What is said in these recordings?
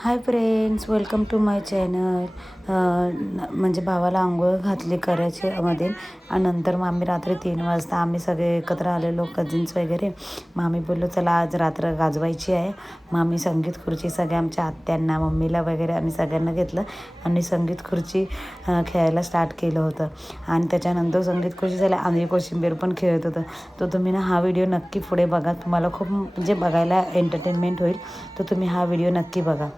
High friends, welcome to my channel. म्हणजे भावाला आंघोळ घातली करायची मध्ये आणि नंतर मग आम्ही रात्री 3 वाजता आम्ही सगळे एकत्र आलेलो कझिन्स वगैरे. मग आम्ही बोललो चला आज रात्र गाजवायची आहे. मग आम्ही संगीत खुर्ची सगळ्या आमच्या आत्यांना मम्मीला वगैरे आम्ही सगळ्यांना घेतलं आणि संगीत खुर्ची खेळायला स्टार्ट केलं होतं. आणि त्याच्यानंतर संगीत खुर्ची झाल्या आम्ही कोशिंबीर पण खेळत होतं. तर तुम्ही ना हा व्हिडिओ नक्की पुढे बघा, तुम्हाला खूप म्हणजे बघायला एंटरटेनमेंट होईल. तर तुम्ही हा व्हिडिओ नक्की बघा.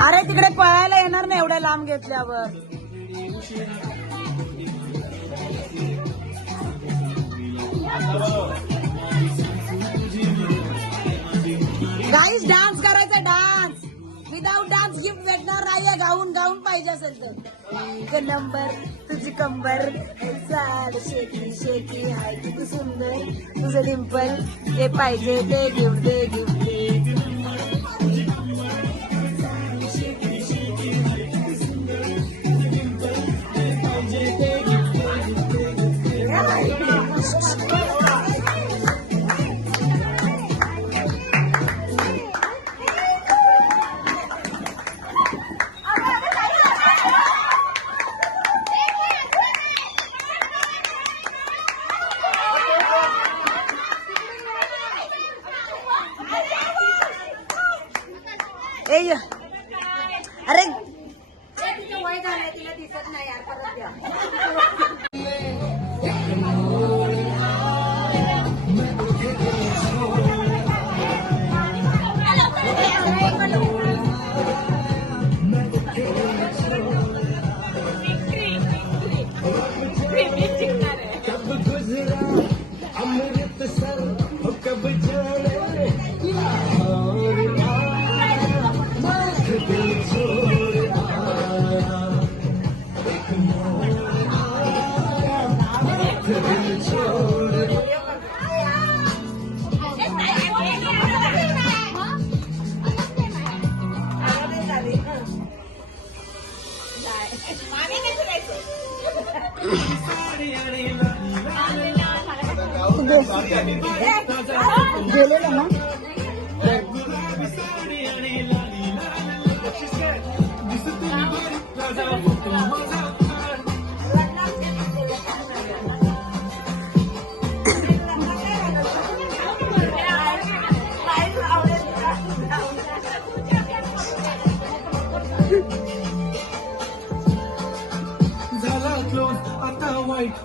अरे तिकडे पळायला येणार नाही एवढ्या लांब घेतल्यावर. गाईस डान्स करायचा, डान्स. विदाउट डान्स गिफ्ट भेटणार नाहीये. गाऊन गाऊन पाहिजे असेल तर. एक नंबर तुझी कंबर साड शेकी शेकी हाय किती सुंदर तुझं डिंपल. ते पाहिजे ते गिफ्ट दे, गिफ्ट दे. अरे तिचं वय झालंय, तिला दिसत नाही यार. परत द्या. गेलेलं ना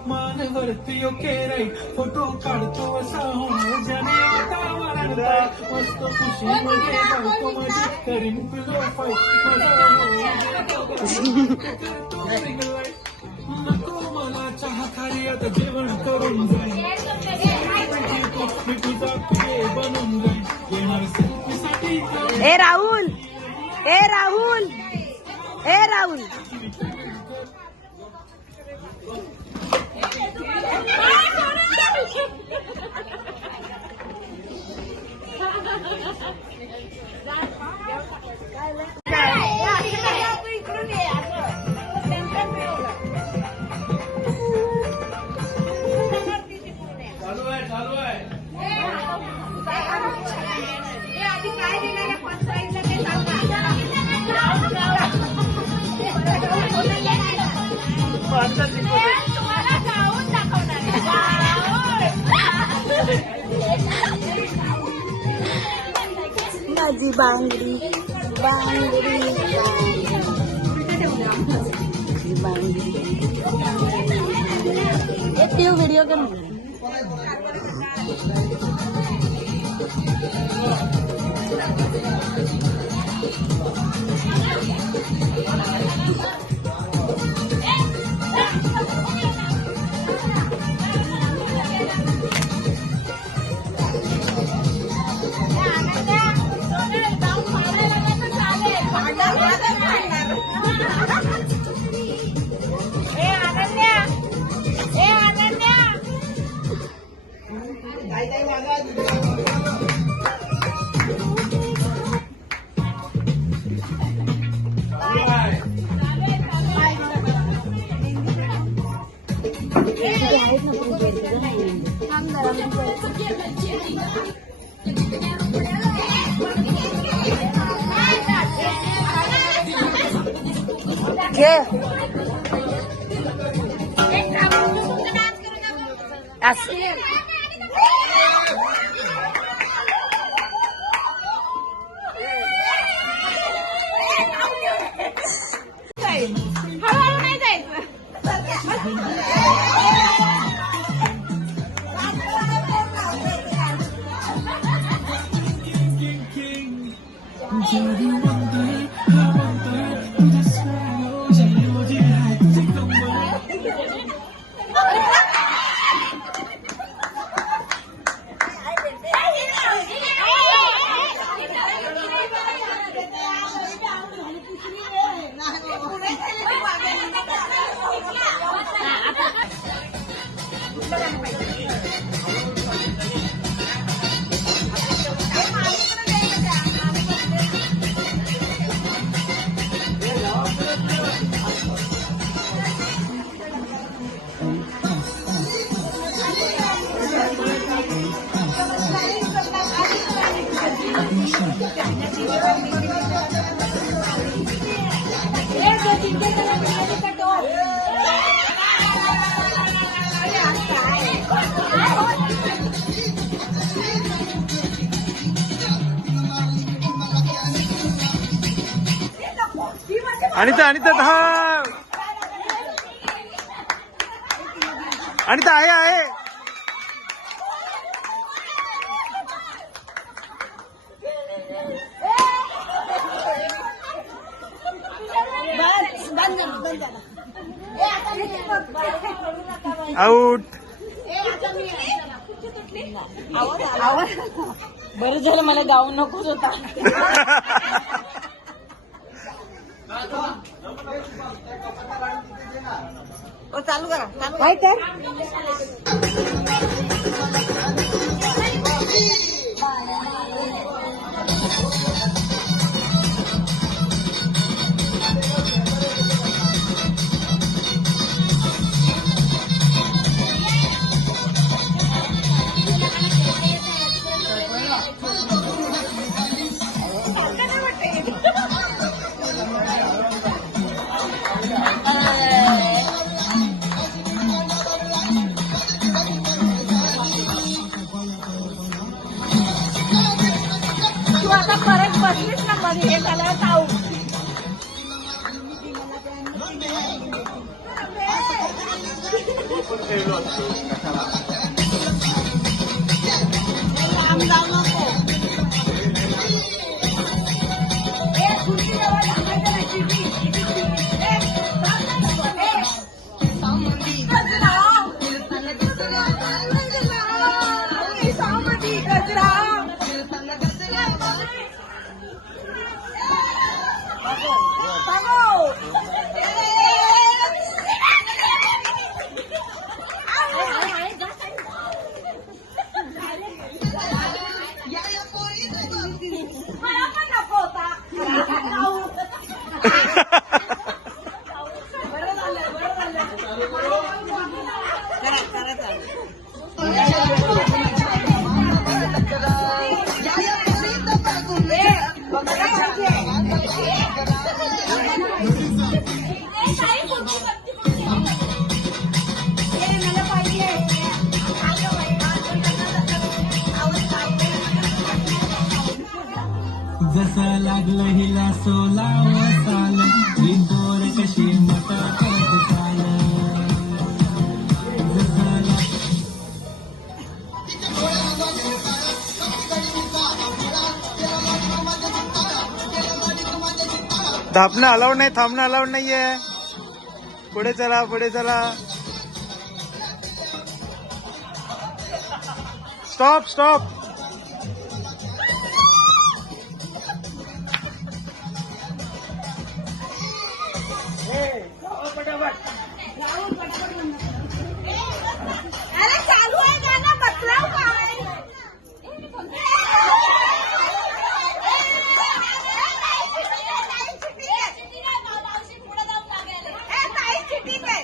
मानवरती ओके राईट फोटो काढतो असा हो ज्याने मस्त खुशीमध्ये बायको माझी करीन पिलो नको मला चहा खाली आता जेवण करून जाईल मी तुझा प्रिय बनून जाईल येणार सेल्फीसाठी. ए राहुल, ए राहुल, ए राहुल. माझी बांगडी बांगडी बांगडी एक व्हिडिओ कर. ए अनन्या हळूहळू नाही जायचं. अनिता अनिता धाव. अनिता आहे आहे. आउट. बरं झालं मला गाऊन नकोच होता. चालू करा काय तर आता परत बसलीच ना मध्ये हे झालं ताऊ. जसा लागलं हिला सोलाव साल रिंदोर कशी मता करत चाल. धापणं अलाउड नाही, थांबणं अलाउड नाहीये. पुढे चला पुढे चला. Stop stop. अरे चालू आहे गाणं बसलाव काय. चिटिंग आहे.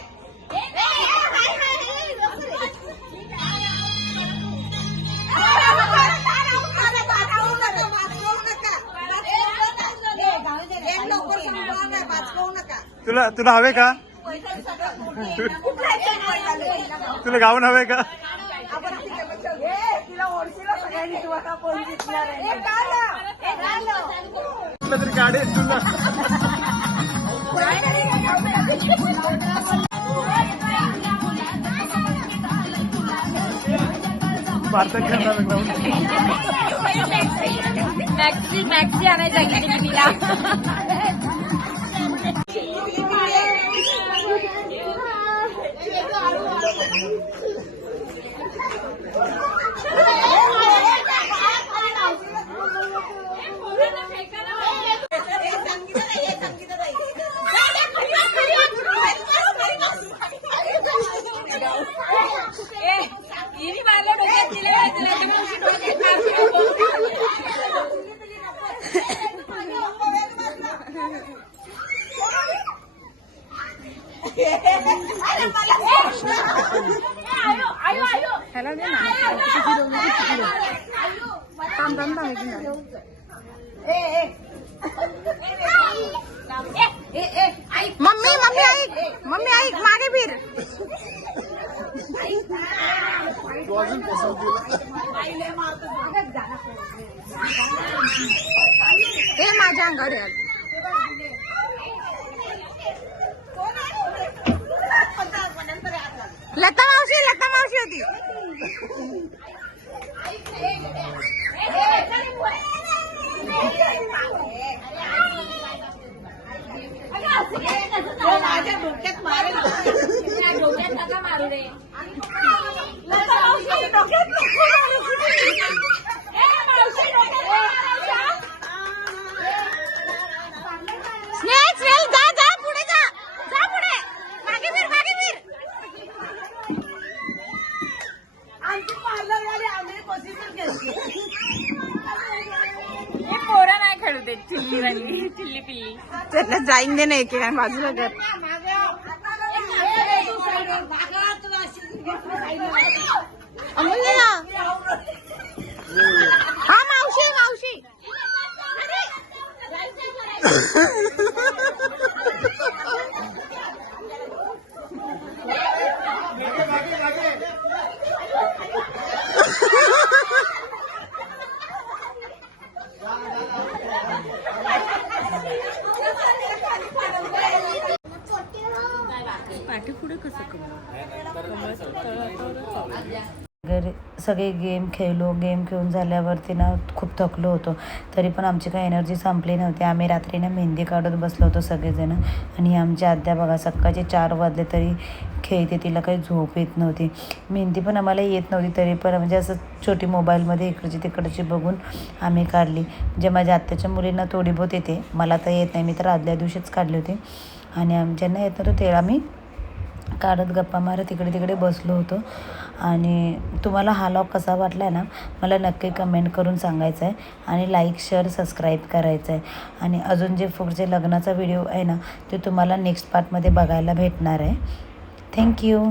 तुला हवे का? तुला गाऊन हवे का? तरी गाडी तुला भारतात मॅक्सी आणायचा तिला. मम्मी ऐक मागे फिर. हे माझ्या अंगावर याल. लता मावशी होती. माझ्या डोक्यात मारू रे. पोरं नाही खेळू देत चिल्ली पिल्ली. त्याला जाईन दे नाही की बाजूला कर. हा मावशी सगळे गेम खेळून झाल्यावरती ना खूप थकलो होतो. तरी पण आमची काही एनर्जी संपली नव्हती. आम्ही रात्री ना मेहंदी काढत बसलो होतो सगळेजण. आणि आमची आद्या बघा सकाळचे 4 वाजले तरी खेळते. तिला काही झोप येत नव्हती. मेहंदी पण आम्हाला येत नव्हती तरी पण म्हणजे असं छोटी मोबाईलमध्ये इकडची तिकडची बघून आम्ही काढली. म्हणजे माझ्या आत्याच्या मुलींना थोडी बहुत येते, मला तर येत नाही. मी तर आदल्या दिवशीच काढली होती. आणि आमच्यांना येत नव्हतं ते आम्ही काढत गप्पा मारत इकडे तिकडे बसलो होतो. आणि तुम्हाला हा व्लॉग कसा वाटला आहे ना मला नक्की कमेंट करून सांगायचं आहे. आणि लाईक शेअर सबस्क्राईब करायचं आहे. आणि अजून जे पुढचे लग्नाचा व्हिडिओ आहे ना ते तुम्हाला नेक्स्ट पार्टमध्ये बघायला भेटणार आहे. थँक्यू.